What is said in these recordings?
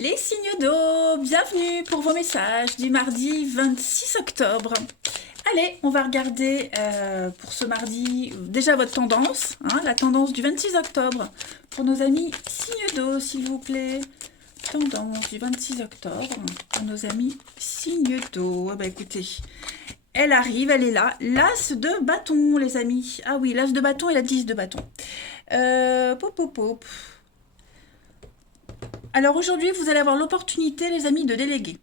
Les signes d'eau, bienvenue pour vos messages du mardi 26 octobre. Allez, on va regarder pour ce mardi déjà votre tendance, la tendance du 26 octobre pour nos amis signes d'eau, s'il vous plaît. Tendance du 26 octobre pour nos amis signes d'eau. Ah bah écoutez, elle arrive, elle est là. L'as de bâton, les amis. Ah oui, l'as de bâton et la 10 de bâton. Pop, pop, pop. Alors aujourd'hui, vous allez avoir l'opportunité, les amis, de déléguer.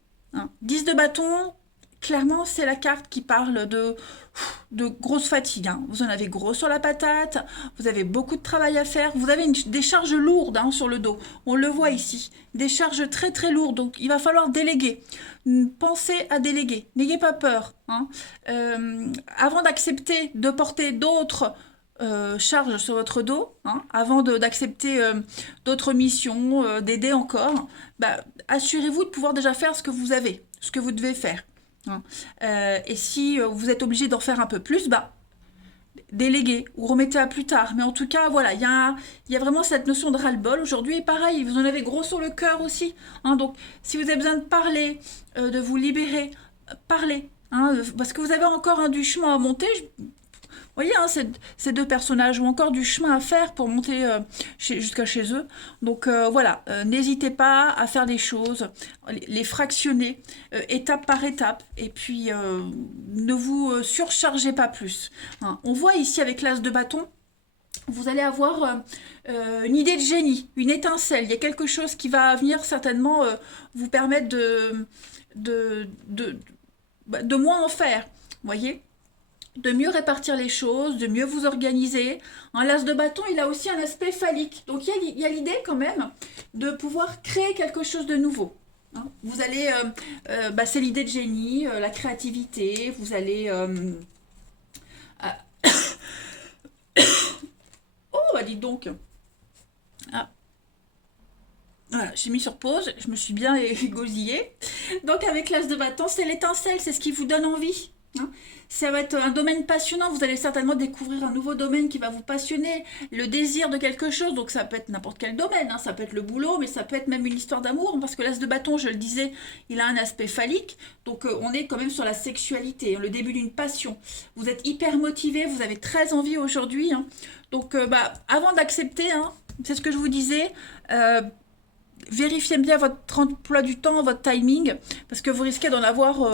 10 de bâton, clairement, c'est la carte qui parle de grosse fatigue. Vous en avez gros sur la patate, vous avez beaucoup de travail à faire, vous avez des charges lourdes sur le dos. On le voit ici, des charges très très lourdes, donc il va falloir déléguer. Pensez à déléguer, n'ayez pas peur. Avant d'accepter de porter d'autres charge sur votre dos, avant d'accepter d'autres missions, d'aider encore, assurez-vous de pouvoir déjà faire ce que vous avez, ce que vous devez faire. Et si vous êtes obligé d'en faire un peu plus, déléguez ou remettez à plus tard. Mais en tout cas, voilà, il y a vraiment cette notion de ras-le-bol aujourd'hui. Et pareil, vous en avez gros sur le cœur aussi. Donc, si vous avez besoin de parler, de vous libérer, parlez. Parce que vous avez encore du chemin à monter. Vous voyez, ces deux personnages ont encore du chemin à faire pour monter jusqu'à chez eux. Donc voilà, n'hésitez pas à faire les choses, les fractionner étape par étape. Et puis, ne vous surchargez pas plus. On voit ici avec l'as de bâton, vous allez avoir une idée de génie, une étincelle. Il y a quelque chose qui va venir certainement vous permettre de moins en faire. Vous voyez, de mieux répartir les choses, de mieux vous organiser. Un l'as de bâton, il a aussi un aspect phallique. Donc il y a l'idée quand même de pouvoir créer quelque chose de nouveau. Vous allez, c'est l'idée de génie, la créativité, vous allez... oh, dites donc. Ah. Voilà, j'ai mis sur pause, je me suis bien égosillée. Donc avec l'as de bâton, c'est l'étincelle, c'est ce qui vous donne envie. Ça va être un domaine passionnant, vous allez certainement découvrir un nouveau domaine qui va vous passionner, le désir de quelque chose, donc ça peut être n'importe quel domaine, ça peut être le boulot, mais ça peut être même une histoire d'amour, parce que l'as de bâton, je le disais, il a un aspect phallique, donc on est quand même sur la sexualité, le début d'une passion. Vous êtes hyper motivé, vous avez très envie aujourd'hui, donc avant d'accepter, c'est ce que je vous disais, vérifiez bien votre emploi du temps, votre timing, parce que vous risquez d'en avoir...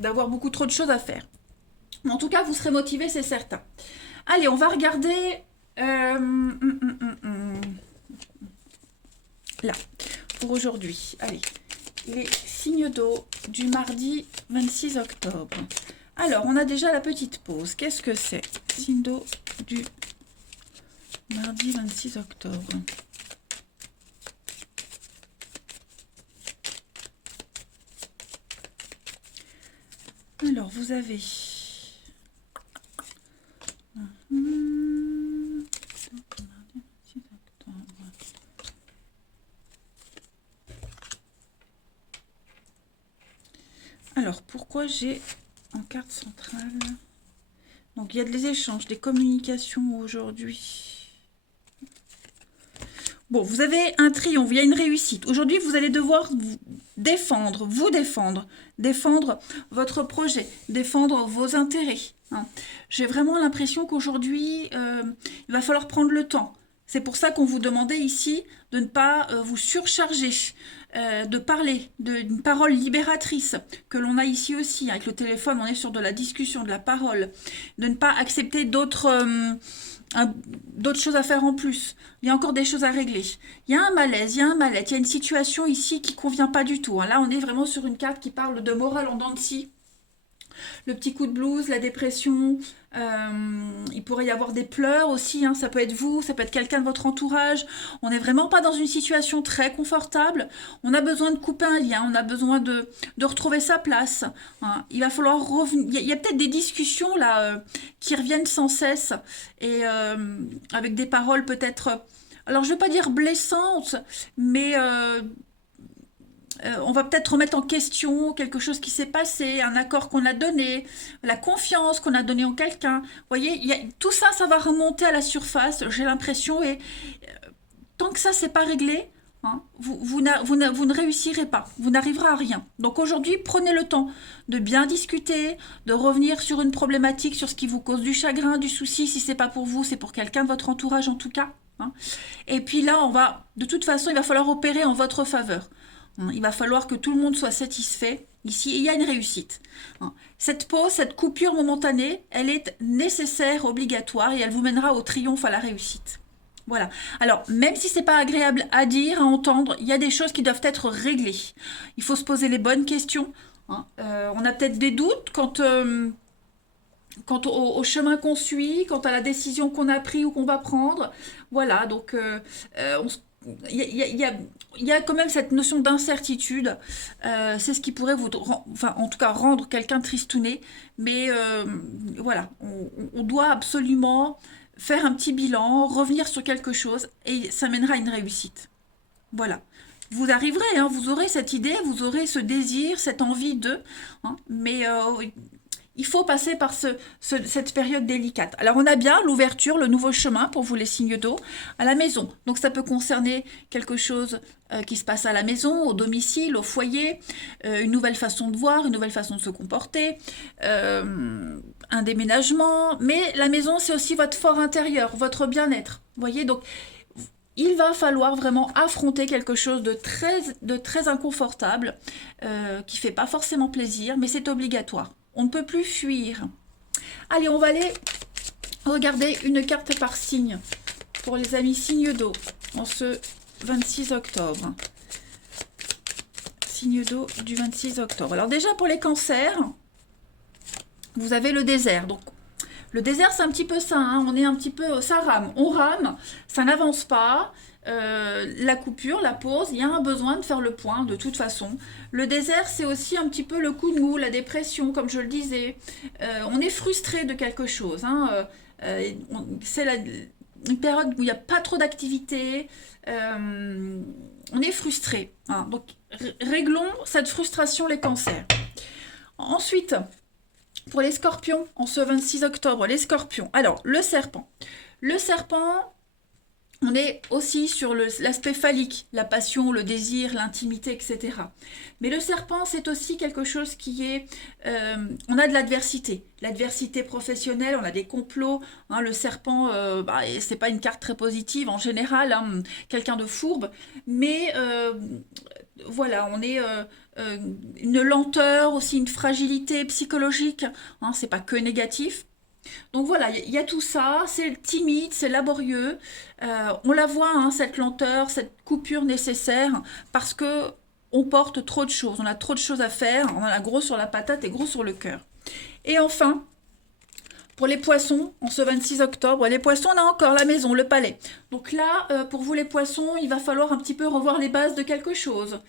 d'avoir beaucoup trop de choses à faire. En tout cas, vous serez motivé, c'est certain. Allez, on va regarder... là, pour aujourd'hui. Allez, les signes d'eau du mardi 26 octobre. Alors, on a déjà la petite pause. Qu'est-ce que c'est? Signe d'eau du mardi 26 octobre. Alors, vous avez... Alors, pourquoi j'ai en carte centrale... Donc, il y a des échanges, des communications aujourd'hui. Bon, vous avez un triomphe, il y a une réussite. Aujourd'hui, vous allez devoir vous défendre votre projet, défendre vos intérêts. J'ai vraiment l'impression qu'aujourd'hui, il va falloir prendre le temps. C'est pour ça qu'on vous demandait ici de ne pas vous surcharger, de parler d'une parole libératrice que l'on a ici aussi. Avec le téléphone, on est sur de la discussion, de la parole. De ne pas accepter d'autres choses à faire en plus. Il y a encore des choses à régler. Il y a un malaise, il y a un mal-être, il y a une situation ici qui ne convient pas du tout. Là, on est vraiment sur une carte qui parle de morale en dents de scie. Le petit coup de blues, la dépression, il pourrait y avoir des pleurs aussi, ça peut être vous, ça peut être quelqu'un de votre entourage. On n'est vraiment pas dans une situation très confortable. On a besoin de couper un lien, on a besoin de retrouver sa place. Il va falloir revenir. Il y a peut-être des discussions là qui reviennent sans cesse et avec des paroles peut-être. Alors je ne veux pas dire blessantes, mais on va peut-être remettre en question quelque chose qui s'est passé, un accord qu'on a donné, la confiance qu'on a donnée en quelqu'un. Vous voyez, tout ça, ça va remonter à la surface, j'ai l'impression, et tant que ça, c'est pas réglé, hein, vous ne réussirez pas, vous n'arriverez à rien. Donc aujourd'hui, prenez le temps de bien discuter, de revenir sur une problématique, sur ce qui vous cause du chagrin, du souci. Si c'est pas pour vous, c'est pour quelqu'un de votre entourage en tout cas, hein. Et puis là, de toute façon, il va falloir opérer en votre faveur, hein. Il va falloir que tout le monde soit satisfait. Ici, il y a une réussite, hein. Cette pause, cette coupure momentanée, elle est nécessaire, obligatoire, et elle vous mènera au triomphe, à la réussite. Voilà. Alors, même si c'est pas agréable à dire, à entendre, il y a des choses qui doivent être réglées. Il faut se poser les bonnes questions, hein. On a peut-être des doutes quant au chemin qu'on suit, quant à la décision qu'on a prise ou qu'on va prendre. Voilà, donc il y a quand même cette notion d'incertitude. C'est ce qui pourrait enfin, en tout cas, rendre quelqu'un tristouné. Mais voilà, on doit absolument faire un petit bilan, revenir sur quelque chose, et ça mènera à une réussite. Voilà. Vous arriverez, hein, vous aurez cette idée, vous aurez ce désir, cette envie de, hein, mais il faut passer par cette période délicate. Alors on a bien l'ouverture, le nouveau chemin pour vous les signes d'eau à la maison. Donc ça peut concerner quelque chose qui se passe à la maison, au domicile, au foyer, une nouvelle façon de voir, une nouvelle façon de se comporter, un déménagement. Mais la maison, c'est aussi votre fort intérieur, votre bien-être. Vous voyez, donc il va falloir vraiment affronter quelque chose de très inconfortable, qui ne fait pas forcément plaisir, mais c'est obligatoire. On ne peut plus fuir. Allez, on va aller regarder une carte par signe pour les amis signes d'eau en ce 26 octobre. Signe d'eau du 26 octobre. Alors déjà pour les cancers, vous avez le désert. Donc le désert, c'est un petit peu ça, hein. On est un petit peu, ça rame, on rame, ça n'avance pas. La coupure, la pause, il y a un besoin de faire le point de toute façon. Le désert, c'est aussi un petit peu le coup de mou, la dépression, comme je le disais. On est frustré de quelque chose, hein. C'est une période où il n'y a pas trop d'activité. On est frustré, hein. Donc réglons cette frustration, les cancers. Ensuite, pour les scorpions, en ce 26 octobre, les scorpions. Alors, le serpent. Le serpent, on est aussi sur l'aspect phallique, la passion, le désir, l'intimité, etc. Mais le serpent, c'est aussi quelque chose qui est... on a de l'adversité. L'adversité professionnelle, on a des complots, hein. Le serpent, c'est pas une carte très positive en général, hein, quelqu'un de fourbe. Mais voilà, on est... une lenteur, aussi une fragilité psychologique, hein, c'est pas que négatif. Donc voilà, il y a tout ça, c'est timide, c'est laborieux. On la voit, hein, cette lenteur, cette coupure nécessaire, parce que on porte trop de choses, on a trop de choses à faire, on en a gros sur la patate et gros sur le cœur. Et enfin, pour les poissons, en ce 26 octobre, les poissons, on a encore la maison, le palais. Donc là, pour vous les poissons, il va falloir un petit peu revoir les bases de quelque chose,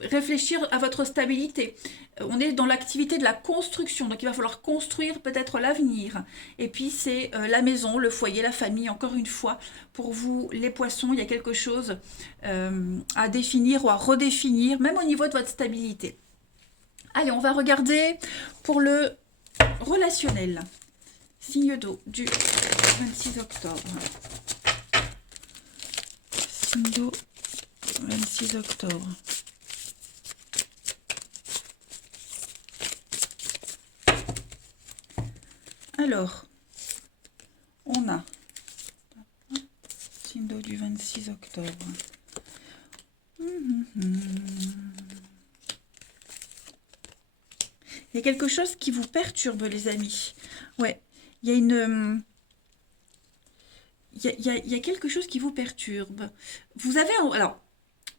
réfléchir à votre stabilité. On est dans l'activité de la construction, donc il va falloir construire peut-être l'avenir. Et puis c'est la maison, le foyer, la famille, encore une fois. Pour vous, les poissons, il y a quelque chose à définir ou à redéfinir, même au niveau de votre stabilité. Allez, on va regarder pour le relationnel. Signe d'eau du 26 octobre. Signe d'eau 26 octobre. Alors, on a signe d'eau du 26 octobre. Il y a quelque chose qui vous perturbe, les amis. Ouais, il y a une... Il y a quelque chose qui vous perturbe. Vous avez... Alors,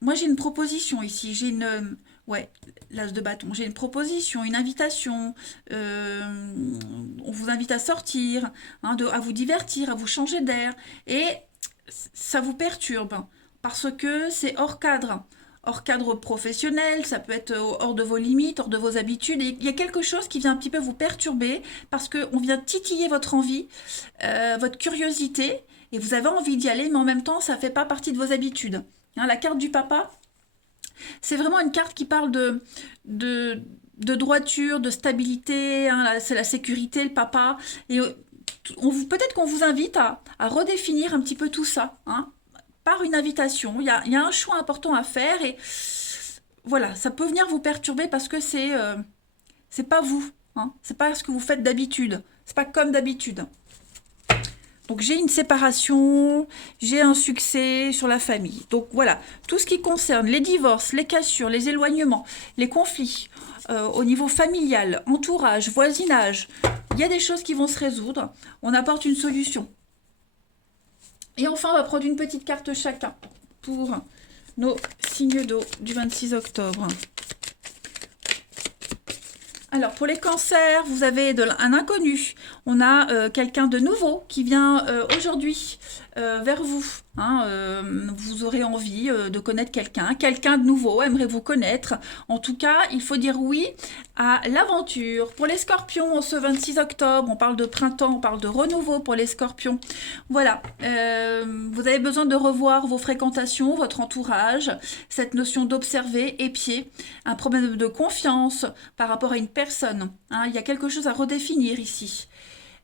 moi j'ai une proposition ici. J'ai une... Ouais, l'as de bâton. J'ai une proposition, une invitation. On vous invite à sortir, hein, à vous divertir, à vous changer d'air. Et ça vous perturbe parce que c'est hors cadre professionnel, ça peut être hors de vos limites, hors de vos habitudes. Et il y a quelque chose qui vient un petit peu vous perturber parce qu'on vient titiller votre envie, votre curiosité, et vous avez envie d'y aller, mais en même temps, ça ne fait pas partie de vos habitudes. Hein, la carte du papa, c'est vraiment une carte qui parle de droiture, de stabilité, hein, c'est la sécurité, le papa. Et peut-être qu'on vous invite à redéfinir un petit peu tout ça, hein. par une invitation. Il y a un choix important à faire et voilà, ça peut venir vous perturber parce que c'est pas vous, hein, c'est pas ce que vous faites d'habitude, c'est pas comme d'habitude. Donc j'ai une séparation, j'ai un succès sur la famille. Donc voilà, tout ce qui concerne les divorces, les cassures, les éloignements, les conflits au niveau familial, entourage, voisinage, il y a des choses qui vont se résoudre. On apporte une solution. Et enfin, on va prendre une petite carte chacun pour nos signes d'eau du 26 octobre. Alors, pour les cancers, vous avez un inconnu. On a quelqu'un de nouveau qui vient aujourd'hui vers vous. Hein, vous aurez envie de connaître quelqu'un. Quelqu'un de nouveau aimerait vous connaître. En tout cas, il faut dire oui à l'aventure. Pour les scorpions, ce 26 octobre, on parle de printemps, on parle de renouveau pour les scorpions. Voilà, vous avez besoin de revoir vos fréquentations, votre entourage, cette notion d'observer, épier, un problème de confiance par rapport à une personne. Hein, il y a quelque chose à redéfinir ici.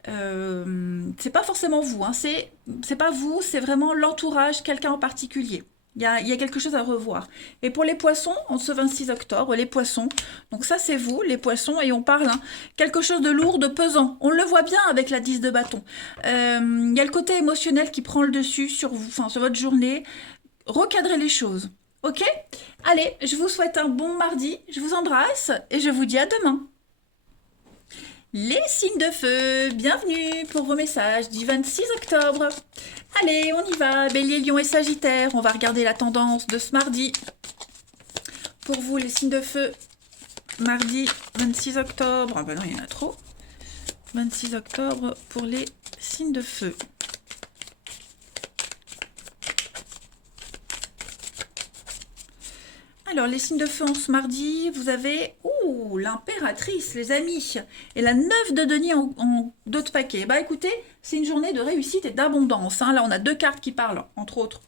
C'est pas forcément vous, hein, c'est pas vous, c'est vraiment l'entourage, quelqu'un en particulier. Il y a quelque chose à revoir. Et pour les poissons, en ce 26 octobre, les poissons, donc ça c'est vous, les poissons, et on parle quelque chose de lourd, de pesant. On le voit bien avec la 10 de bâton. Il y a le côté émotionnel qui prend le dessus sur vous, enfin sur votre journée. Recadrez les choses, ok? Allez, je vous souhaite un bon mardi, je vous embrasse et je vous dis à demain. Les signes de feu, bienvenue pour vos messages du 26 octobre. Allez, on y va, Bélier, Lion et Sagittaire. On va regarder la tendance de ce mardi. Pour vous, les signes de feu, mardi 26 octobre. Ah ben non, il y en a trop. 26 octobre pour les signes de feu. Alors, les signes de feu en ce mardi, vous avez l'impératrice, les amis, et la 9 de denier en dos de paquet. Bah écoutez, c'est une journée de réussite et d'abondance. Hein. Là, on a deux cartes qui parlent, entre autres,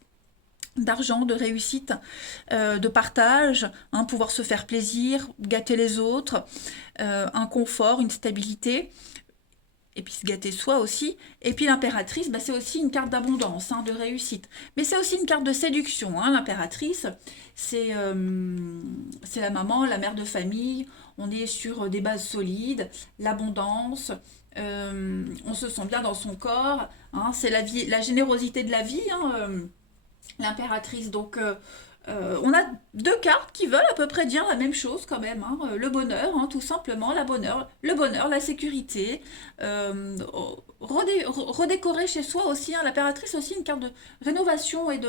d'argent, de réussite, de partage, hein, pouvoir se faire plaisir, gâter les autres, un confort, une stabilité. Et puis se gâter soi aussi. Et puis l'impératrice, bah, c'est aussi une carte d'abondance, hein, de réussite. Mais c'est aussi une carte de séduction. Hein. L'impératrice, c'est la maman, la mère de famille. On est sur des bases solides, l'abondance. On se sent bien dans son corps. Hein. C'est la vie, la générosité de la vie, hein, l'impératrice. Donc, on a deux cartes qui veulent à peu près dire la même chose quand même. Hein. Le bonheur, hein, tout simplement, le bonheur, la sécurité. Redécorer chez soi aussi. Hein. L'impératrice aussi une carte de rénovation et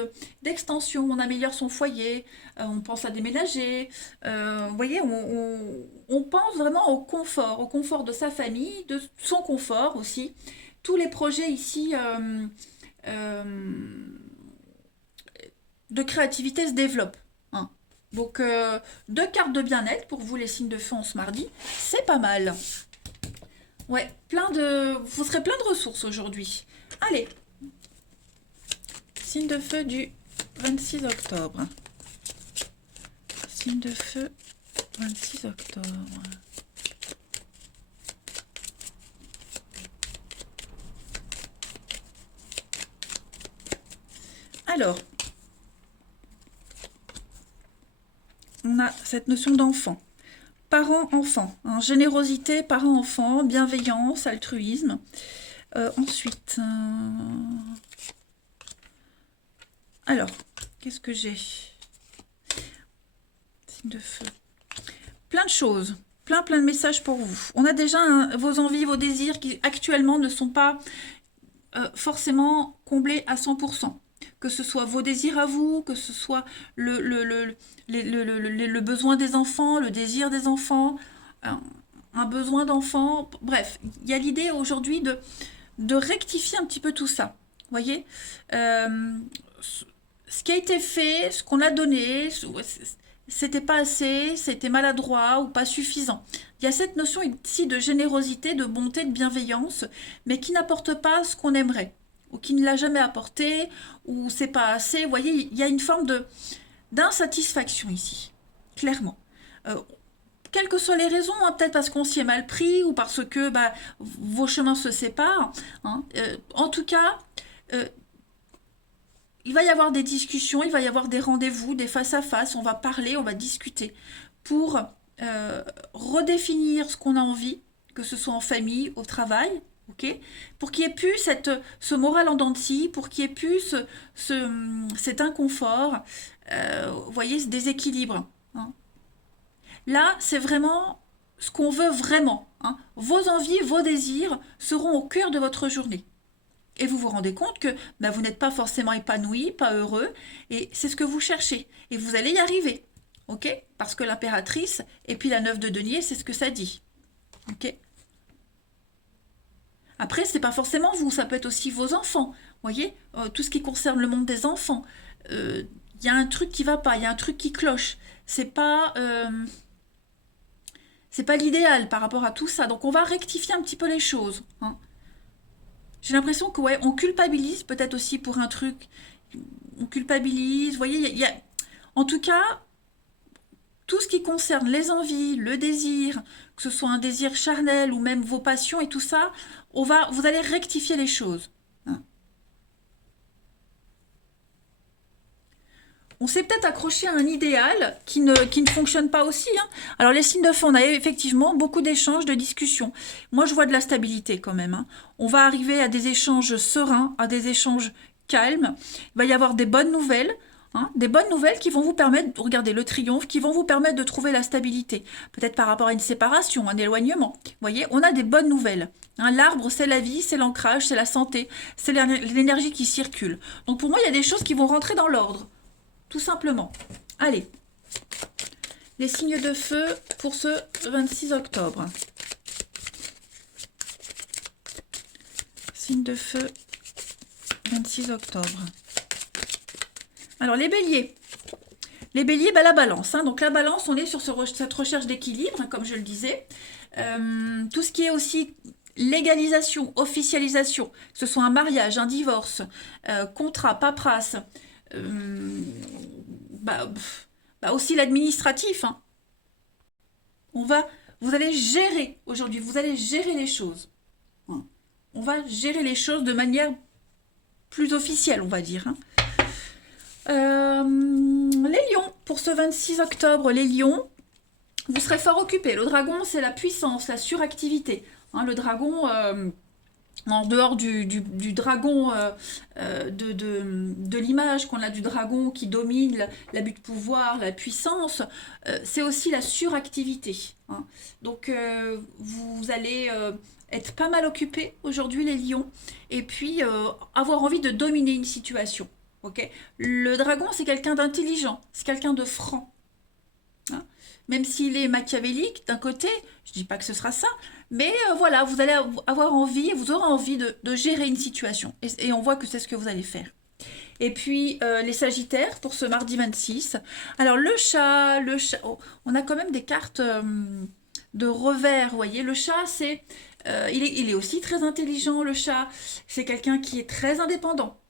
d'extension. On améliore son foyer, on pense à déménager. Vous voyez, on pense vraiment au confort de sa famille, de son confort aussi. Tous les projets ici... de créativité se développe. Hein. Donc, deux cartes de bien-être pour vous, les signes de feu en ce mardi. C'est pas mal. Ouais, vous serez plein de ressources aujourd'hui. Allez. Signe de feu du 26 octobre. Signe de feu 26 octobre. Alors, on a cette notion d'enfant. Parent-enfant. Hein, générosité, parent-enfant, bienveillance, altruisme. Ensuite, alors, qu'est-ce que j'ai? Signe de feu. Plein de choses. Plein de messages pour vous. On a déjà vos envies, vos désirs qui actuellement ne sont pas forcément comblés à 100%. Que ce soit vos désirs à vous, que ce soit le besoin des enfants, le désir des enfants, un besoin d'enfant. Bref, il y a l'idée aujourd'hui de rectifier un petit peu tout ça. Vous voyez, ce qui a été fait, ce qu'on a donné, c'était pas assez, c'était maladroit ou pas suffisant. Il y a cette notion ici de générosité, de bonté, de bienveillance, mais qui n'apporte pas ce qu'on aimerait, ou qui ne l'a jamais apporté, ou c'est pas assez. Vous voyez, il y a une forme d'insatisfaction ici, clairement. Quelles que soient les raisons, hein, peut-être parce qu'on s'y est mal pris, ou parce que vos chemins se séparent. Hein, en tout cas, il va y avoir des discussions, il va y avoir des rendez-vous, des face-à-face, on va parler, on va discuter pour redéfinir ce qu'on a envie, que ce soit en famille, au travail, ok, pour qu'il n'y ait plus ce moral en dents de scie, pour qu'il n'y ait plus cet inconfort, vous voyez, ce déséquilibre. Hein. Là, c'est vraiment ce qu'on veut vraiment. Hein. Vos envies, vos désirs seront au cœur de votre journée. Et vous vous rendez compte que bah, vous n'êtes pas forcément épanoui, pas heureux, et c'est ce que vous cherchez. Et vous allez y arriver, ok? Parce que l'impératrice, et puis la 9 de denier, c'est ce que ça dit, ok? Après, c'est pas forcément vous, ça peut être aussi vos enfants, voyez? Tout ce qui concerne le monde des enfants. Il y a un truc qui va pas, il y a un truc qui cloche. C'est pas l'idéal par rapport à tout ça. Donc on va rectifier un petit peu les choses. Hein. J'ai l'impression que ouais, on culpabilise peut-être aussi pour un truc. On culpabilise. Vous voyez, en tout cas, tout ce qui concerne les envies, le désir, que ce soit un désir charnel ou même vos passions et tout ça, vous allez rectifier les choses. Hein. On s'est peut-être accroché à un idéal qui ne fonctionne pas aussi. Hein. Alors les signes de feu, on a effectivement beaucoup d'échanges, de discussions. Moi, je vois de la stabilité quand même. Hein. On va arriver à des échanges sereins, à des échanges calmes. Il va y avoir des bonnes nouvelles. Hein, des bonnes nouvelles qui vont vous permettre, regardez le triomphe, qui vont vous permettre de trouver la stabilité. Peut-être par rapport à une séparation, un éloignement. Vous voyez, on a des bonnes nouvelles. Hein, l'arbre, c'est la vie, c'est l'ancrage, c'est la santé, c'est l'énergie qui circule. Donc pour moi, il y a des choses qui vont rentrer dans l'ordre. Tout simplement. Allez, les signes de feu pour ce 26 octobre. Signe de feu, 26 octobre. Alors, les béliers. Les béliers, bah, la balance. Hein. Donc, la balance, on est sur cette recherche d'équilibre, hein, comme je le disais. Tout ce qui est aussi légalisation, officialisation, que ce soit un mariage, un divorce, contrat, paperasse, aussi l'administratif. Hein. Vous allez gérer aujourd'hui, vous allez gérer les choses. Hein. On va gérer les choses de manière plus officielle, on va dire. Hein. Les lions, pour ce 26 octobre, les lions, vous serez fort occupés. Le dragon, c'est la puissance, la suractivité. Hein, le dragon... en dehors du dragon, de l'image qu'on a du dragon qui domine l'abus de pouvoir, la puissance, c'est aussi la suractivité. Hein. Donc vous allez être pas mal occupés aujourd'hui les lions, et puis avoir envie de dominer une situation. Okay. Le dragon, c'est quelqu'un d'intelligent, c'est quelqu'un de franc. Hein. Même s'il est machiavélique d'un côté, je ne dis pas que ce sera ça, mais voilà, vous allez avoir envie, vous aurez envie de gérer une situation. Et on voit que c'est ce que vous allez faire. Et puis, les Sagittaires, pour ce mardi 26. Alors, le chat, oh, on a quand même des cartes de revers, vous voyez. Le chat, il est aussi très intelligent, le chat. C'est quelqu'un qui est très indépendant.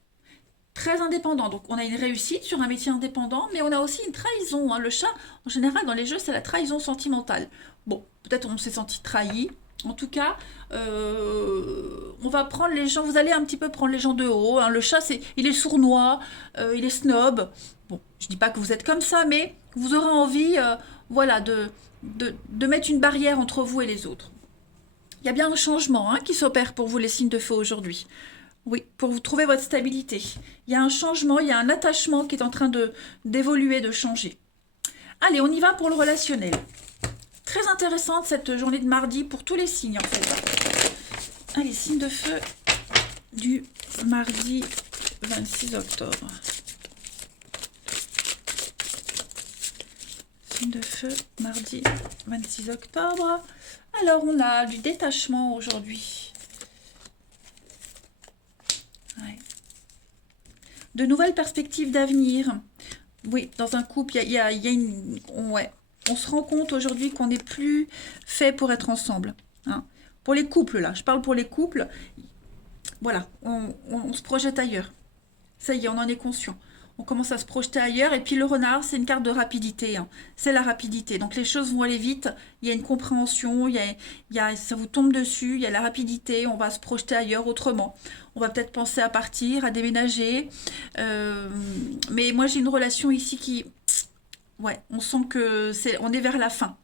Très indépendant. Donc, on a une réussite sur un métier indépendant, mais on a aussi une trahison. Hein. Le chat, en général, dans les jeux, c'est la trahison sentimentale. Bon, peut-être on s'est senti trahi. En tout cas, on va prendre les gens, vous allez un petit peu prendre les gens de haut. Hein. Le chat, il est sournois, il est snob. Bon, je dis pas que vous êtes comme ça, mais vous aurez envie, voilà, de mettre une barrière entre vous et les autres. Il y a bien un changement qui s'opère pour vous, les signes de feu, aujourd'hui. Oui, pour vous trouver votre stabilité. Il y a un changement, il y a un attachement qui est en train d'évoluer, de changer. Allez, on y va pour le relationnel. Très intéressante cette journée de mardi pour tous les signes en fait. Allez, signe de feu du mardi 26 octobre. Signe de feu, mardi 26 octobre. Alors, on a du détachement aujourd'hui. Ouais. De nouvelles perspectives d'avenir. Oui, dans un couple, il y a une... Ouais. On se rend compte aujourd'hui qu'on n'est plus fait pour être ensemble. Hein. Pour les couples, là, je parle pour les couples. Voilà, on se projette ailleurs. Ça y est, on en est conscient. On commence à se projeter ailleurs. Et puis le renard, c'est une carte de rapidité, hein. C'est la rapidité. Donc les choses vont aller vite. Il y a une compréhension. Ça vous tombe dessus. Il y a la rapidité. On va se projeter ailleurs autrement. On va peut-être penser à partir, à déménager. Mais moi, j'ai une relation ici qui... Ouais, on sent on est vers la fin.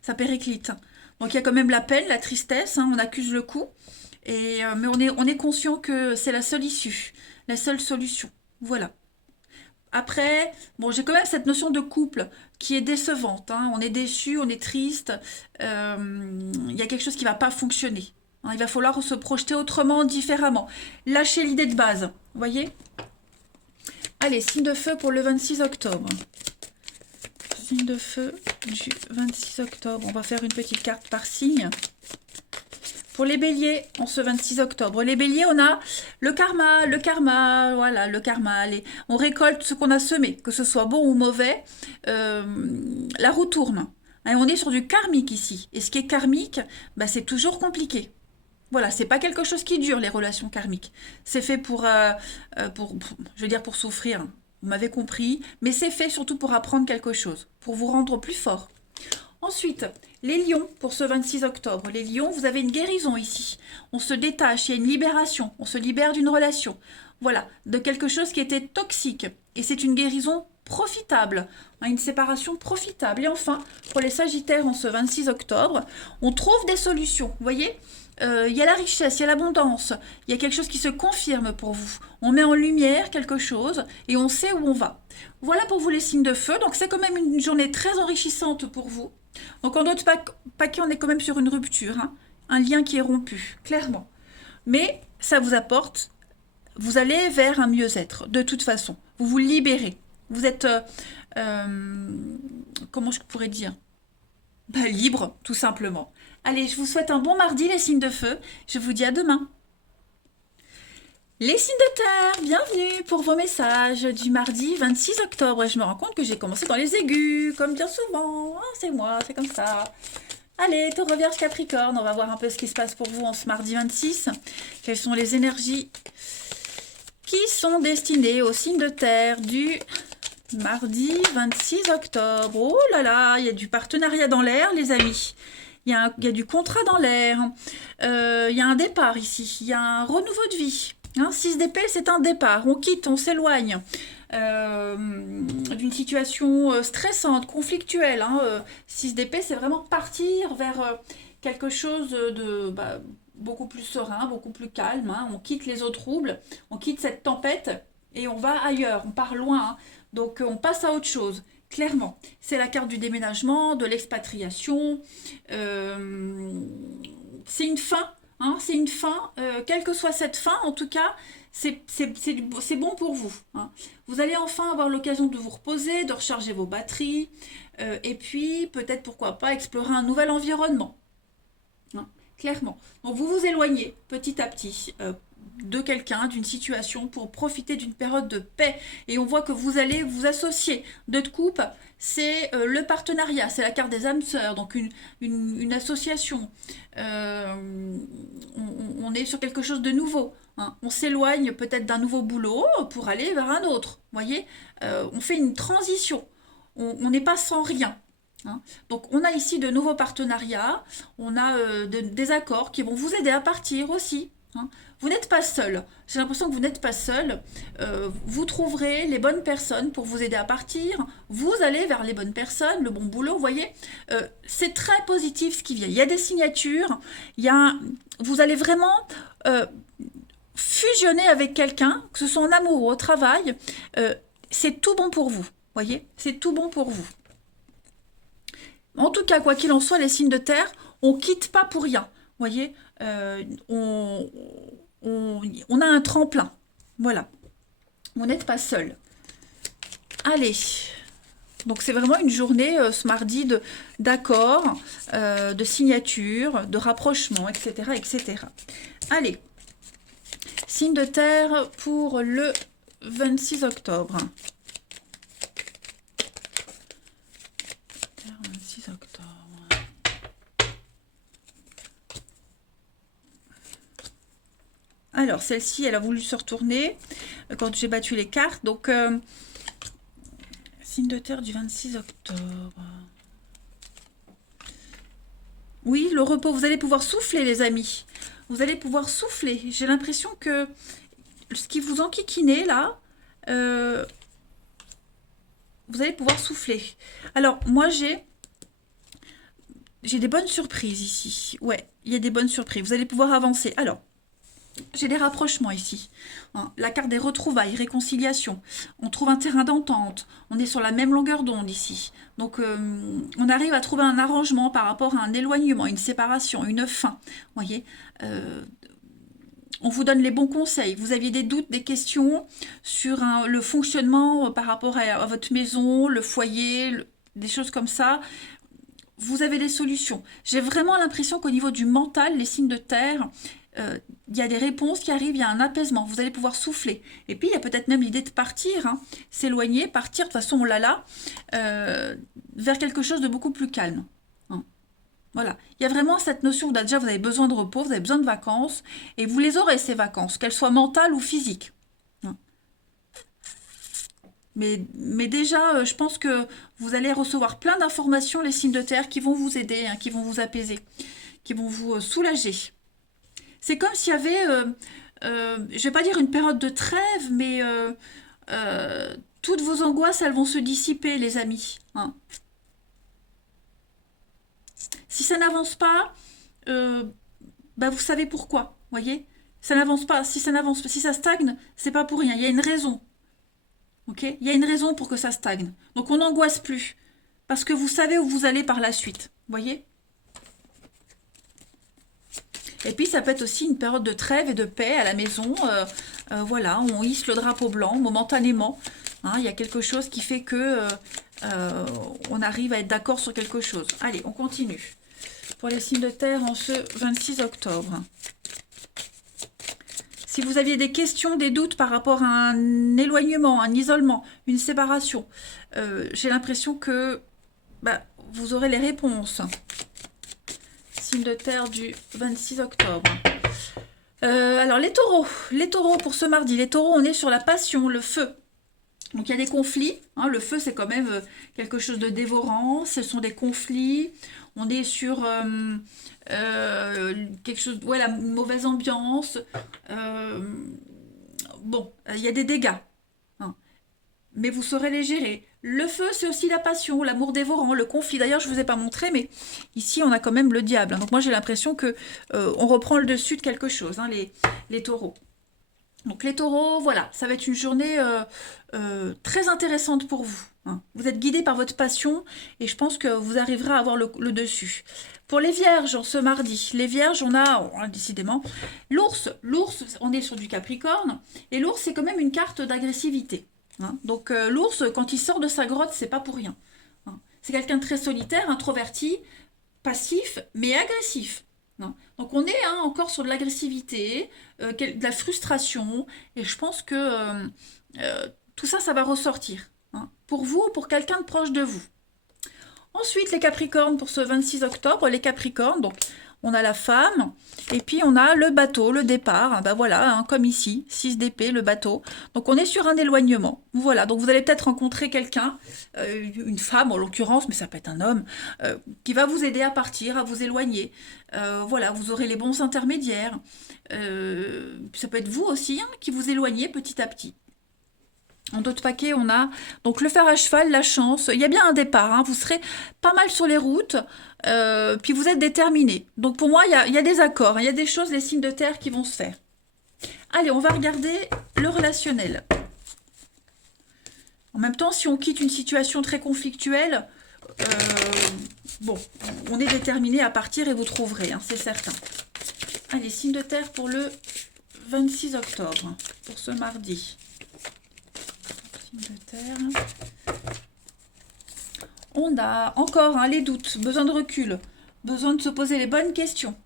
Ça périclite. Donc il y a quand même la peine, la tristesse, hein, on accuse le coup, mais on est conscient que c'est la seule issue, la seule solution. Voilà. Après, bon, j'ai quand même cette notion de couple qui est décevante, hein. On est déçu, on est triste, il y a quelque chose qui ne va pas fonctionner, hein. Il va falloir se projeter autrement, différemment. Lâcher l'idée de base, vous voyez? Allez, signe de feu pour le 26 octobre. Signe de feu du 26 octobre. On va faire une petite carte par signe. Pour les béliers, en ce 26 octobre. Les béliers, on a le karma, voilà, le karma. On récolte ce qu'on a semé, que ce soit bon ou mauvais. La roue tourne. Et on est sur du karmique ici. Et ce qui est karmique, bah, c'est toujours compliqué. Voilà, c'est pas quelque chose qui dure, les relations karmiques. C'est fait je veux dire, pour souffrir. Vous m'avez compris, mais c'est fait surtout pour apprendre quelque chose, pour vous rendre plus fort. Ensuite, les lions, pour ce 26 octobre. Les lions, vous avez une guérison ici. On se détache, il y a une libération, on se libère d'une relation. Voilà, de quelque chose qui était toxique. Et c'est une guérison profitable, hein, une séparation profitable. Et enfin, pour les sagittaires, en ce 26 octobre, on trouve des solutions. Vous voyez, il y a la richesse, il y a l'abondance, il y a quelque chose qui se confirme pour vous. On met en lumière quelque chose et on sait où on va. Voilà pour vous les signes de feu. Donc c'est quand même une journée très enrichissante pour vous. Donc en d'autres paquets, on est quand même sur une rupture, hein, un lien qui est rompu, clairement. Mais ça vous apporte, vous allez vers un mieux-être, de toute façon. Vous vous libérez. Vous êtes, comment je pourrais dire, bah, libre, tout simplement. Allez, je vous souhaite un bon mardi, les signes de feu. Je vous dis à demain. Les signes de terre, bienvenue pour vos messages du mardi 26 octobre. Et je me rends compte que j'ai commencé dans les aigus, comme bien souvent. Ah, c'est moi, c'est comme ça. Allez, Taureau, Vierge, Capricorne, on va voir un peu ce qui se passe pour vous en ce mardi 26. Quelles sont les énergies qui sont destinées aux signes de terre du mardi 26 octobre. Oh là là, il y a du partenariat dans l'air, les amis. Il y a du contrat dans l'air. Il y a un départ ici. Il y a un renouveau de vie. 6 d'épée, c'est un départ. On quitte, on s'éloigne d'une situation stressante, conflictuelle. 6 d'épée, c'est vraiment partir vers quelque chose de beaucoup plus serein, beaucoup plus calme. On quitte les eaux troubles, on quitte cette tempête et on va ailleurs, on part loin. Donc on passe à autre chose. Clairement, c'est la carte du déménagement, de l'expatriation. C'est une fin, c'est une fin. Quelle que soit cette fin, en tout cas, c'est bon pour vous. Vous allez enfin avoir l'occasion de vous reposer, de recharger vos batteries, et puis peut-être pourquoi pas explorer un nouvel environnement. Clairement. Donc vous vous éloignez petit à petit de quelqu'un, d'une situation pour profiter d'une période de paix. Et on voit que vous allez vous associer. De coupe, c'est le partenariat, c'est la carte des âmes sœurs, donc une association. On est sur quelque chose de nouveau. On s'éloigne peut-être d'un nouveau boulot pour aller vers un autre. Vous voyez, on fait une transition. On n'est pas sans rien. Donc on a ici de nouveaux partenariats, on a des accords qui vont vous aider à partir aussi. Vous n'êtes pas seul, j'ai l'impression que vous n'êtes pas seul, vous trouverez les bonnes personnes pour vous aider à partir, vous allez vers les bonnes personnes, le bon boulot, vous voyez, c'est très positif ce qui vient. Il y a des signatures, vous allez vraiment fusionner avec quelqu'un, que ce soit en amour ou au travail, c'est tout bon pour vous, voyez, c'est tout bon pour vous. En tout cas, quoi qu'il en soit, les signes de terre, on ne quitte pas pour rien. Vous voyez, on a un tremplin. Voilà. Vous n'êtes pas seul. Allez. Donc, c'est vraiment une journée, ce mardi, d'accord, de signature, de rapprochement, etc., etc. Allez. Signe de terre pour le 26 octobre. Alors, celle-ci, elle a voulu se retourner. quand j'ai battu les cartes. Donc, signe de terre du 26 octobre. Oui, le repos. Vous allez pouvoir souffler, les amis. Vous allez pouvoir souffler. J'ai l'impression que ce qui vous enquiquinait, là, vous allez pouvoir souffler. Alors, moi, j'ai des bonnes surprises ici. Ouais, il y a des bonnes surprises. Vous allez pouvoir avancer. Alors, j'ai des rapprochements ici. Hein, la carte des retrouvailles, réconciliation. On trouve un terrain d'entente. On est sur la même longueur d'onde ici. Donc, on arrive à trouver un arrangement par rapport à un éloignement, une séparation, une fin. Vous voyez, on vous donne les bons conseils. Vous aviez des doutes, des questions sur le fonctionnement par rapport à votre maison, le foyer, des choses comme ça. Vous avez des solutions. J'ai vraiment l'impression qu'au niveau du mental, les signes de terre, il y a des réponses qui arrivent, il y a un apaisement. Vous allez pouvoir souffler. Et puis, il y a peut-être même l'idée de partir, hein, s'éloigner, partir, de toute façon, on l'a là, vers quelque chose de beaucoup plus calme. Hein. Voilà. Il y a vraiment cette notion où déjà, vous avez besoin de repos, vous avez besoin de vacances, et vous les aurez, ces vacances, qu'elles soient mentales ou physiques. Hein. Mais déjà, je pense que vous allez recevoir plein d'informations, les signes de terre, qui vont vous aider, hein, qui vont vous apaiser, qui vont vous soulager. C'est comme s'il y avait, je vais pas dire une période de trêve, mais toutes vos angoisses, elles vont se dissiper, les amis. Hein. Si ça n'avance pas, bah vous savez pourquoi, voyez? Ça n'avance pas. Si ça n'avance pas, si ça stagne, c'est pas pour rien. Il y a une raison. Ok? Il y a une raison pour que ça stagne. Donc on n'angoisse plus. Parce que vous savez où vous allez par la suite. Voyez? Et puis ça peut être aussi une période de trêve et de paix à la maison. Voilà, on hisse le drapeau blanc momentanément. Hein, il y a quelque chose qui fait que on arrive à être d'accord sur quelque chose. Allez, on continue. Pour les signes de terre en ce 26 octobre. Si vous aviez des questions, des doutes par rapport à un éloignement, un isolement, une séparation, j'ai l'impression que bah, vous aurez les réponses. Signe de terre du 26 octobre. Alors les taureaux pour ce mardi, les taureaux, on est sur la passion, le feu. Donc il y a des conflits, hein, le feu c'est quand même quelque chose de dévorant, ce sont des conflits, on est sur quelque chose, ouais, la mauvaise ambiance, bon, il y a des dégâts, hein, mais vous saurez les gérer. Le feu, c'est aussi la passion, l'amour dévorant, le conflit. D'ailleurs, je ne vous ai pas montré, mais ici, on a quand même le diable. Donc moi, j'ai l'impression que on reprend le dessus de quelque chose, hein, les taureaux. Donc les taureaux, voilà, ça va être une journée très intéressante pour vous. Hein. Vous êtes guidés par votre passion et je pense que vous arriverez à avoir le dessus. Pour les vierges, en ce mardi, les vierges, on a décidément l'ours, on est sur du Capricorne, et l'ours, c'est quand même une carte d'agressivité. Hein. Donc l'ours, quand il sort de sa grotte, c'est pas pour rien. Hein. C'est quelqu'un de très solitaire, introverti, passif, mais agressif. Hein. Donc on est encore sur de l'agressivité, de la frustration, et je pense que tout ça, ça va ressortir. Hein. Pour vous ou pour quelqu'un de proche de vous. Ensuite, les Capricornes, pour ce 26 octobre, les Capricornes, donc on a la femme, et puis on a le bateau, le départ, hein, ben voilà, hein, comme ici, 6 d'épée, le bateau. Donc on est sur un éloignement. Voilà, donc vous allez peut-être rencontrer quelqu'un, une femme en l'occurrence, mais ça peut être un homme, qui va vous aider à partir, à vous éloigner. Voilà, vous aurez les bons intermédiaires. Ça peut être vous aussi, hein, qui vous éloignez petit à petit. En d'autres paquets, on a donc le fer à cheval, la chance. Il y a bien un départ, hein. Vous serez pas mal sur les routes, puis vous êtes déterminé. Donc pour moi, il y a des accords, hein. Il y a des choses, les signes de terre qui vont se faire. Allez, on va regarder le relationnel. En même temps, si on quitte une situation très conflictuelle, bon, on est déterminé à partir et vous trouverez, hein, c'est certain. Allez, signes de terre pour le 26 octobre, pour ce mardi. De terre. On a encore les doutes, besoin de recul, besoin de se poser les bonnes questions.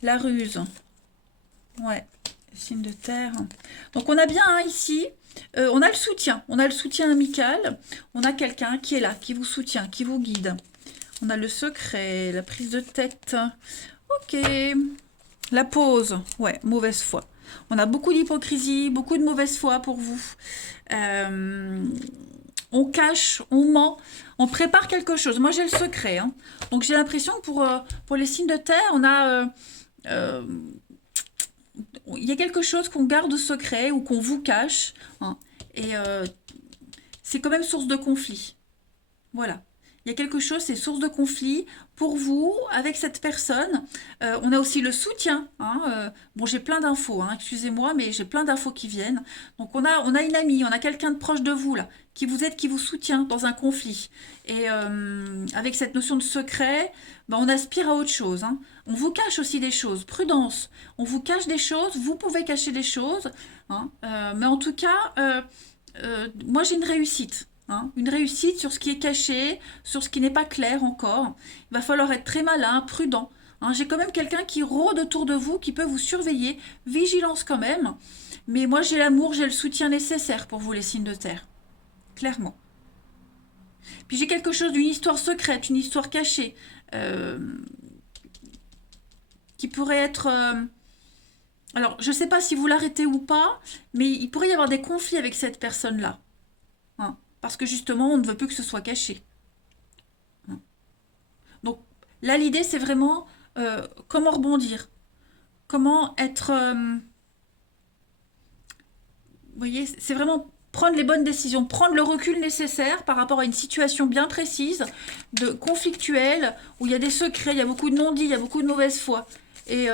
La ruse. Ouais, signe de terre. Donc on a bien ici, on a le soutien amical, on a quelqu'un qui est là, qui vous soutient, qui vous guide. On a le secret, la prise de tête. Ok. La pause, ouais, mauvaise foi. On a beaucoup d'hypocrisie, beaucoup de mauvaise foi pour vous. Euh, on cache, on ment, on prépare quelque chose. Moi, j'ai le secret, hein. Donc, j'ai l'impression que pour les signes de terre, euh, il y a quelque chose qu'on garde secret ou qu'on vous cache, hein. Et c'est quand même source de conflit. Voilà. Il y a quelque chose, c'est source de conflit pour vous, avec cette personne. On a aussi le soutien, hein. Bon, j'ai plein d'infos, hein, excusez-moi, mais j'ai plein d'infos qui viennent. Donc, on a une amie, on a quelqu'un de proche de vous, là, qui vous aide, qui vous soutient dans un conflit. Et avec cette notion de secret, ben, on aspire à autre chose, hein. On vous cache aussi des choses. Prudence. On vous cache des choses, vous pouvez cacher des choses, hein. Mais en tout cas, moi, j'ai une réussite. Hein, une réussite sur ce qui est caché, sur ce qui n'est pas clair encore. Il va falloir être très malin, prudent. Hein, j'ai quand même quelqu'un qui rôde autour de vous, qui peut vous surveiller. Vigilance quand même. Mais moi, j'ai l'amour, j'ai le soutien nécessaire pour vous, les signes de terre. Clairement. Puis j'ai quelque chose d'une histoire secrète, une histoire cachée, euh, qui pourrait être... alors, je ne sais pas si vous l'arrêtez ou pas, mais il pourrait y avoir des conflits avec cette personne-là. Hein, parce que justement, on ne veut plus que ce soit caché. Hein. Donc là, l'idée, c'est vraiment comment rebondir, comment être... vous voyez, c'est vraiment prendre les bonnes décisions, prendre le recul nécessaire par rapport à une situation bien précise, de conflictuelle, où il y a des secrets, il y a beaucoup de non-dits, il y a beaucoup de mauvaise foi, et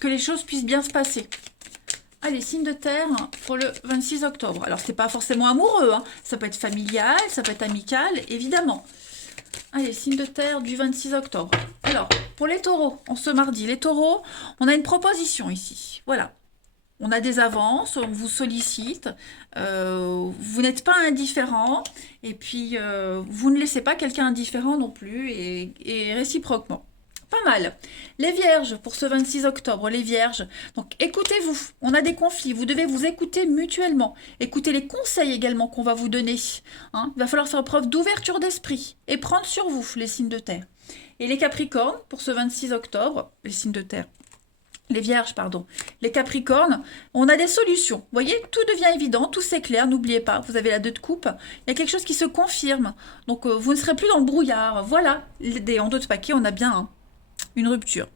que les choses puissent bien se passer. Allez, signe de terre pour le 26 octobre. Alors, c'est pas forcément amoureux, hein. Ça peut être familial, ça peut être amical, évidemment. Allez, signe de terre du 26 octobre. Alors, pour les taureaux, en ce mardi, les taureaux, on a une proposition ici. Voilà. On a des avances, on vous sollicite, vous n'êtes pas indifférent, et puis vous ne laissez pas quelqu'un indifférent non plus, et réciproquement. Pas mal. Les vierges, pour ce 26 octobre, les vierges. Donc écoutez-vous, on a des conflits, vous devez vous écouter mutuellement. Écoutez les conseils également qu'on va vous donner. Hein. Il va falloir faire preuve d'ouverture d'esprit et prendre sur vous, les signes de terre. Et les capricornes, pour ce 26 octobre, les signes de terre. Les vierges, pardon. Les capricornes, on a des solutions. Vous voyez, tout devient évident, tout s'éclaire. N'oubliez pas, vous avez la 2 de coupe. Il y a quelque chose qui se confirme. Donc, vous ne serez plus dans le brouillard. Voilà, en 2 de paquet, on a bien une rupture.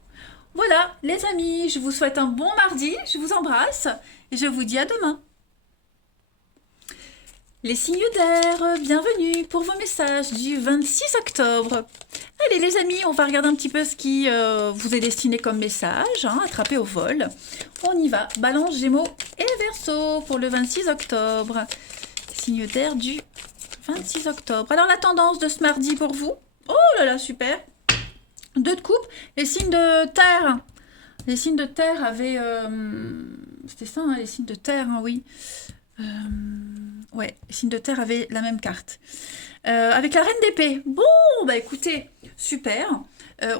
Voilà, les amis, je vous souhaite un bon mardi. Je vous embrasse et je vous dis à demain. Les signes d'air, bienvenue pour vos messages du 26 octobre. Allez les amis, on va regarder un petit peu ce qui vous est destiné comme message, hein, attrapé au vol. On y va, Balance, Gémeaux et Verseau pour le 26 octobre. Signe d'air du 26 octobre. Alors la tendance de ce mardi pour vous, oh là là, super. 2 de coupe, les signes de terre. Les signes de terre avaient... c'était ça, hein, les signes de terre, hein, oui. Ouais, les signes de terre avaient la même carte. Avec la reine d'épée. Bon, bah écoutez, super.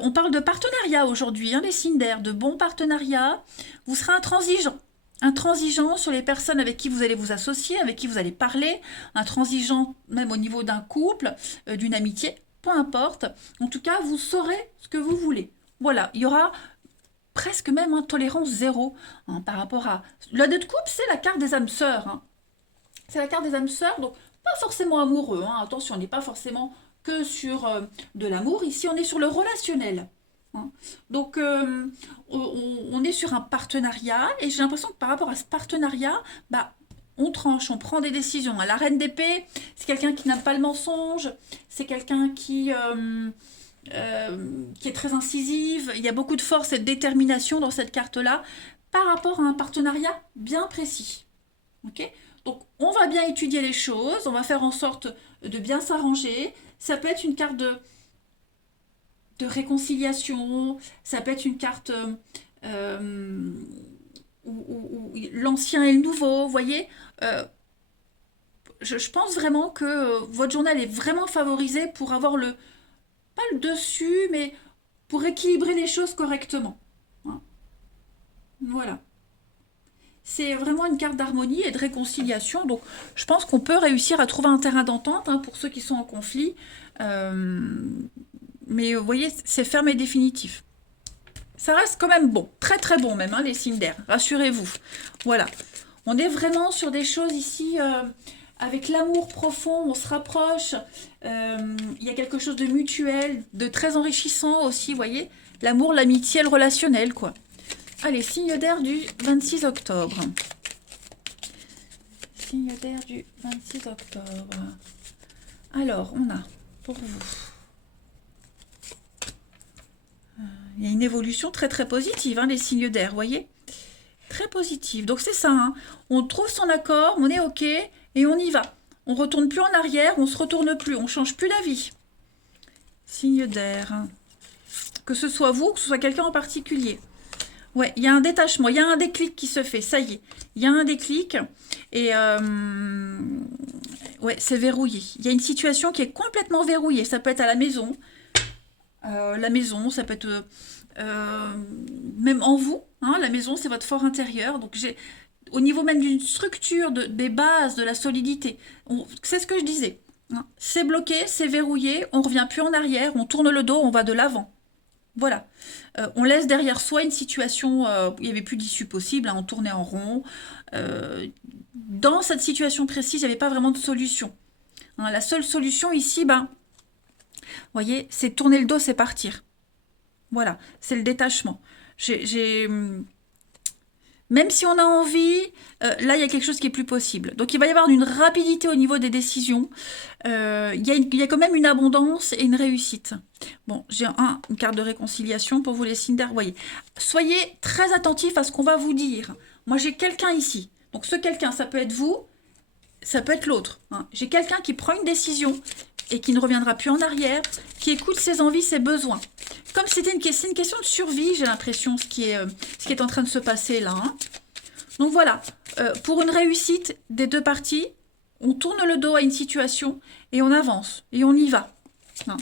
On parle de partenariat aujourd'hui, hein, les signes d'air, de bons partenariats. Vous serez intransigeant. Intransigeant sur les personnes avec qui vous allez vous associer, avec qui vous allez parler. Intransigeant même au niveau d'un couple, d'une amitié, peu importe. En tout cas, vous saurez ce que vous voulez. Voilà, il y aura presque même une tolérance zéro, hein, par rapport à... La 2 de coupe, c'est la carte des âmes sœurs, hein. C'est la carte des âmes sœurs, donc pas forcément amoureux, hein. Attention, on n'est pas forcément que sur de l'amour. Ici, on est sur le relationnel. Hein. Donc, on est sur un partenariat, et j'ai l'impression que par rapport à ce partenariat, bah, on tranche, on prend des décisions. La reine d'épée, c'est quelqu'un qui n'a pas le mensonge, c'est quelqu'un qui est très incisive. Il y a beaucoup de force et de détermination dans cette carte-là par rapport à un partenariat bien précis. Ok ? Donc, on va bien étudier les choses, on va faire en sorte de bien s'arranger. Ça peut être une carte de réconciliation, ça peut être une carte où l'ancien et le nouveau, vous voyez. Je pense vraiment que votre journal est vraiment favorisé pour avoir pas le dessus, mais pour équilibrer les choses correctement. Hein. Voilà. C'est vraiment une carte d'harmonie et de réconciliation. Donc, je pense qu'on peut réussir à trouver un terrain d'entente, hein, pour ceux qui sont en conflit. Mais vous voyez, c'est ferme et définitif. Ça reste quand même bon, très très bon même, hein, les signes d'air, rassurez-vous. Voilà, on est vraiment sur des choses ici, avec l'amour profond, on se rapproche, il y a quelque chose de mutuel, de très enrichissant aussi, vous voyez, l'amour, l'amitié, le relationnel, quoi. Allez, signe d'air du 26 octobre. Signe d'air du 26 octobre. Alors, on a pour vous... Il y a une évolution très très positive, hein, les signes d'air, vous voyez? Très positive. Donc c'est ça, hein. On trouve son accord, on est OK, et on y va. On retourne plus en arrière, on se retourne plus, on change plus d'avis. Signe d'air. Hein. Que ce soit vous, que ce soit quelqu'un en particulier. Ouais, il y a un détachement, il y a un déclic qui se fait, ça y est. Il y a un déclic, et ouais, c'est verrouillé. Il y a une situation qui est complètement verrouillée. Ça peut être à la maison, ça peut être même en vous. Hein, la maison, c'est votre fort intérieur. Donc, au niveau même d'une structure, des bases, de la solidité. C'est ce que je disais. Hein. C'est bloqué, c'est verrouillé, on ne revient plus en arrière, on tourne le dos, on va de l'avant. Voilà. On laisse derrière soi une situation où il n'y avait plus d'issue possible, hein, on tournait en rond. Dans cette situation précise, il n'y avait pas vraiment de solution. Hein, la seule solution ici, ben, vous voyez, c'est tourner le dos, c'est partir. Voilà, c'est le détachement. Même si on a envie, là, il y a quelque chose qui est plus possible. Donc, il va y avoir une rapidité au niveau des décisions. Il y a quand même une abondance et une réussite. Bon, j'ai une carte de réconciliation pour vous les signes d'air. Voyez, soyez très attentifs à ce qu'on va vous dire. Moi, j'ai quelqu'un ici. Donc, ce quelqu'un, ça peut être vous, ça peut être l'autre. Hein. J'ai quelqu'un qui prend une décision et qui ne reviendra plus en arrière, qui écoute ses envies, ses besoins. Comme c'est une question de survie, j'ai l'impression, ce qui est en train de se passer là. Hein. Donc voilà, pour une réussite des deux parties, on tourne le dos à une situation et on avance, et on y va. Hein.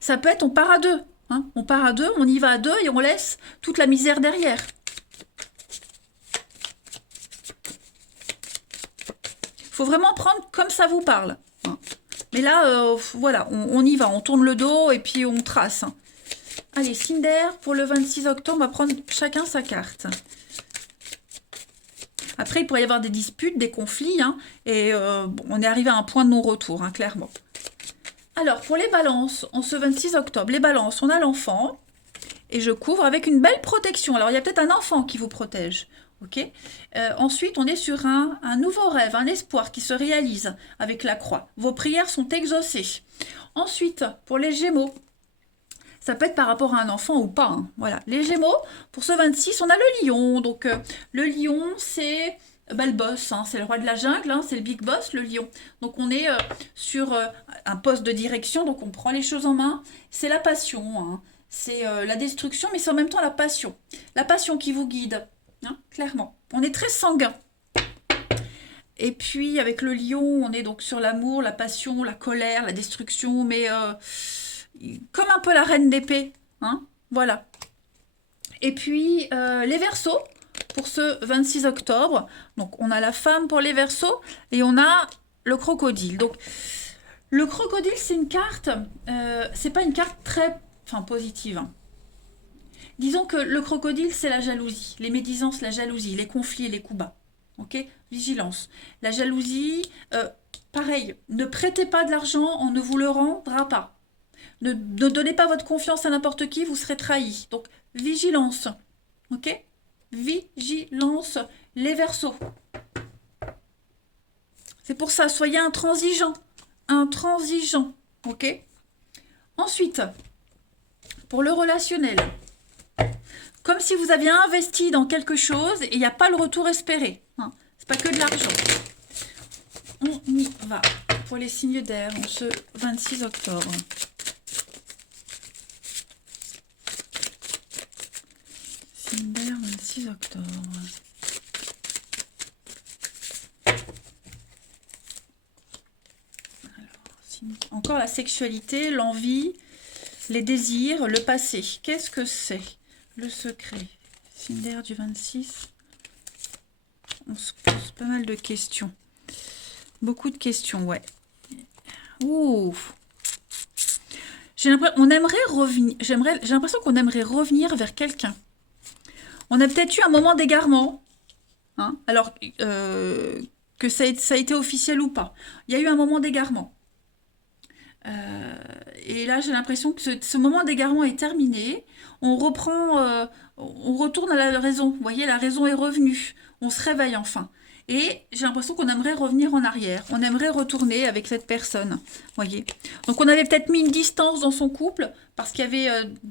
Ça peut être on part à deux. Hein. On part à deux, on y va à deux et on laisse toute la misère derrière. Il faut vraiment prendre comme ça vous parle. Hein. Mais là, voilà, on y va, on tourne le dos et puis on trace. Hein. Allez, signe d'air, pour le 26 octobre, on va prendre chacun sa carte. Après, il pourrait y avoir des disputes, des conflits, hein, et bon, on est arrivé à un point de non-retour, hein, clairement. Alors, pour les balances, en ce 26 octobre, les balances, on a l'enfant, et je couvre avec une belle protection. Alors, il y a peut-être un enfant qui vous protège. Okay, ensuite, on est sur un nouveau rêve, un espoir qui se réalise avec la croix. Vos prières sont exaucées. Ensuite, pour les Gémeaux, ça peut être par rapport à un enfant ou pas. Hein. Voilà, les Gémeaux, pour ce 26, on a le lion. Donc, le lion, c'est le boss, hein, c'est le roi de la jungle, hein, c'est le big boss, le lion. Donc, on est sur un poste de direction, donc on prend les choses en main. C'est la passion, hein, c'est la destruction, mais c'est en même temps la passion. La passion qui vous guide. Hein, clairement. On est très sanguin. Et puis, avec le lion, on est donc sur l'amour, la passion, la colère, la destruction, mais comme un peu la reine d'épée. Hein, voilà. Et puis, les Verseaux, pour ce 26 octobre. Donc, on a la femme pour les Verseaux et on a le crocodile. Donc, le crocodile, c'est une carte, c'est pas une carte très positive. Hein. Disons que le crocodile, c'est la jalousie, les médisances, la jalousie, les conflits et les coups bas. Ok, vigilance. La jalousie, pareil, ne prêtez pas de l'argent, on ne vous le rendra pas. Ne donnez pas votre confiance à n'importe qui, vous serez trahi. Donc, vigilance. Ok, vigilance, les Verseaux. C'est pour ça, soyez intransigeants. Intransigeants. Ok. Ensuite, pour le relationnel. Comme si vous aviez investi dans quelque chose et il n'y a pas le retour espéré. Hein. C'est pas que de l'argent. On y va pour les signes d'air en ce 26 octobre. Signe d'air 26 octobre. Alors, encore la sexualité, l'envie, les désirs, le passé. Qu'est-ce que c'est ? Le secret. Signe d'air du 26. On se pose pas mal de questions. Beaucoup de questions, ouais. Ouh. On aimerait revenir, j'ai l'impression qu'on aimerait revenir vers quelqu'un. On a peut-être eu un moment d'égarement, hein, alors que ça a été officiel ou pas. Il y a eu un moment d'égarement. Et là, j'ai l'impression que ce moment d'égarement est terminé. On reprend, on retourne à la raison. Vous voyez, la raison est revenue. On se réveille enfin. Et j'ai l'impression qu'on aimerait revenir en arrière. On aimerait retourner avec cette personne. Voyez. Donc on avait peut-être mis une distance dans son couple parce qu'il y avait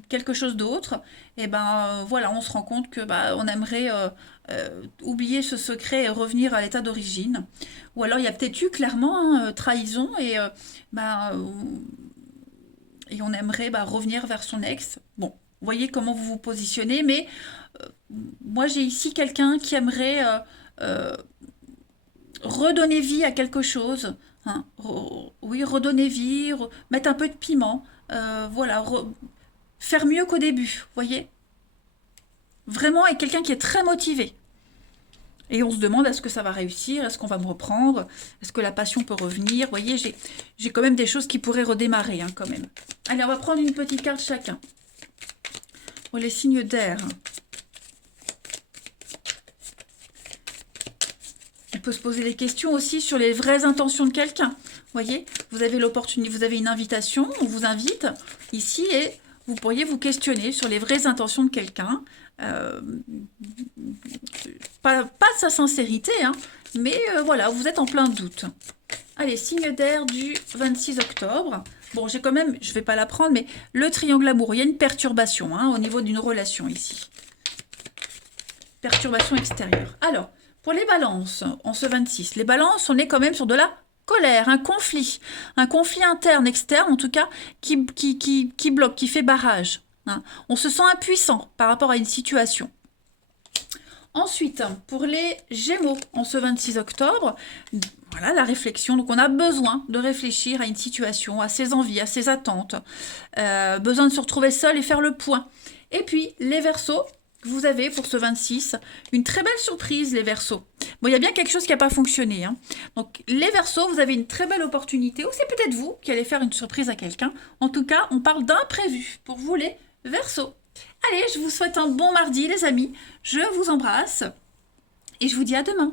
quelque chose d'autre. Et ben voilà, on se rend compte que on aimerait oublier ce secret et revenir à l'état d'origine. Ou alors il y a peut-être eu clairement trahison bah, et on aimerait revenir vers son ex. Bon, vous voyez comment vous vous positionnez, mais euh, moi j'ai ici quelqu'un qui aimerait euh, redonner vie à quelque chose. Hein. Oui, redonner vie, mettre un peu de piment. Voilà, faire mieux qu'au début, vous voyez. Vraiment, et quelqu'un qui est très motivé. Et on se demande est-ce que ça va réussir, est-ce qu'on va me reprendre, est-ce que la passion peut revenir. Vous voyez, j'ai quand même des choses qui pourraient redémarrer, hein, quand même. Allez, on va prendre une petite carte chacun. Pour les signes d'air. On peut se poser des questions aussi sur les vraies intentions de quelqu'un. Vous voyez, vous avez l'opportunité, vous avez une invitation, on vous invite ici et vous pourriez vous questionner sur les vraies intentions de quelqu'un. Euh, pas de sa sincérité, hein, mais voilà, vous êtes en plein doute. Allez, signe d'air du 26 octobre. Bon, j'ai quand même, je ne vais pas la prendre, mais le triangle amoureux, il y a une perturbation au niveau d'une relation ici. Perturbation extérieure. Alors, pour les balances, en ce 26, les balances, on est quand même sur de la colère, un conflit interne, externe en tout cas, qui bloque, qui fait barrage. Hein. On se sent impuissant par rapport à une situation. Ensuite, pour les Gémeaux, en ce 26 octobre, voilà la réflexion. Donc, on a besoin de réfléchir à une situation, à ses envies, à ses attentes. Besoin de se retrouver seul et faire le point. Et puis, les Verseaux, vous avez pour ce 26 une très belle surprise, les Verseaux. Bon, il y a bien quelque chose qui n'a pas fonctionné. Hein. Donc, les Verseaux, vous avez une très belle opportunité, ou c'est peut-être vous qui allez faire une surprise à quelqu'un. En tout cas, on parle d'imprévu pour vous, les Verseaux. Allez, je vous souhaite un bon mardi, les amis. Je vous embrasse et je vous dis à demain.